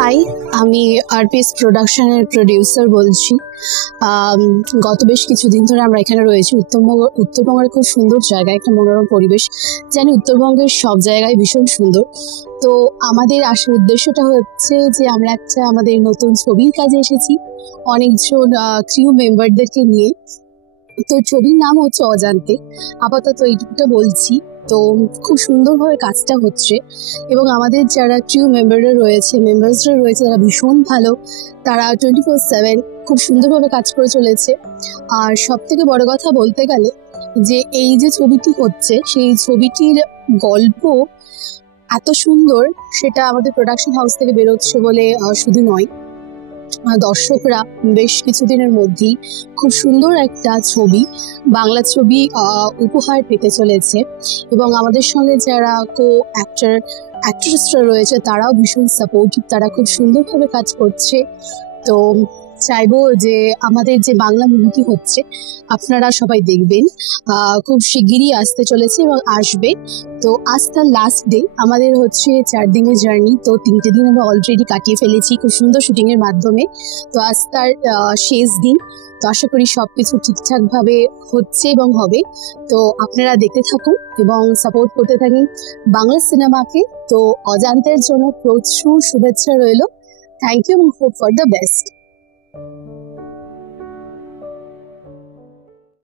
High, আমি RPS প্রোডাকশনের producer বলছি। গত বেশ কিছুদিন ধরে আমরা এখানে রয়েছি। উত্তরবঙ্গের খুব সুন্দর জায়গা, একটা মনোরম পরিবেশ। জানি উত্তরবঙ্গের সব জায়গায় ভীষণ সুন্দর। তো আমাদের আসার উদ্দেশ্যটা হচ্ছে যে আমরা একটা আমাদের নতুন ছবির কাজে এসেছি অনেকজন ক্রিউ মেম্বারদেরকে নিয়ে। তো ছবির নাম হচ্ছে অজান্তে। আপাতত এইটুকুটা বলছি। তো খুব সুন্দরভাবে কাজটা হচ্ছে এবং আমাদের যারা ক্রিউ মেম্বারসরা রয়েছে তারা ভীষণ ভালো। তারা 24/7 খুব সুন্দরভাবে কাজ করে চলেছে। আর সব থেকে বড় কথা বলতে গেলে যে এই যে ছবিটি হচ্ছে সেই ছবিটির গল্প এত সুন্দর, সেটা আমাদের প্রোডাকশন হাউস থেকে বেরোচ্ছে বলে শুধু নয়, দর্শকরা বেশ কিছুদিনের মধ্যেই খুব সুন্দর একটা ছবি, বাংলা ছবি উপহার পেতে চলেছে। এবং আমাদের সঙ্গে যারা অ্যাক্ট্রেসরা রয়েছে তারাও ভীষণ সাপোর্টিভ, তারা খুব সুন্দরভাবে কাজ করছে। তো চাইবো যে আমাদের যে বাংলা মুভিটি হচ্ছে আপনারা সবাই দেখবেন। খুব শিগগিরই আসতে চলেছে এবং আসবে। তো আজ তার লাস্ট ডে, আমাদের হচ্ছে 4 দিনের জার্নি। তো 3টে দিন আমরা অলরেডি কাটিয়ে ফেলেছি খুব সুন্দর শুটিং এর মাধ্যমে। তো আজ তার শেষ দিন। তো আশা করি সবকিছু ঠিকঠাক ভাবে হচ্ছে এবং হবে। তো আপনারা দেখতে থাকুন এবং সাপোর্ট করতে থাকুন বাংলা সিনেমাকে। তো অজান্তের জন্য প্রচুর শুভেচ্ছা রইল। থ্যাংক ইউ এবং হোপ ফর দ্য বেস্ট।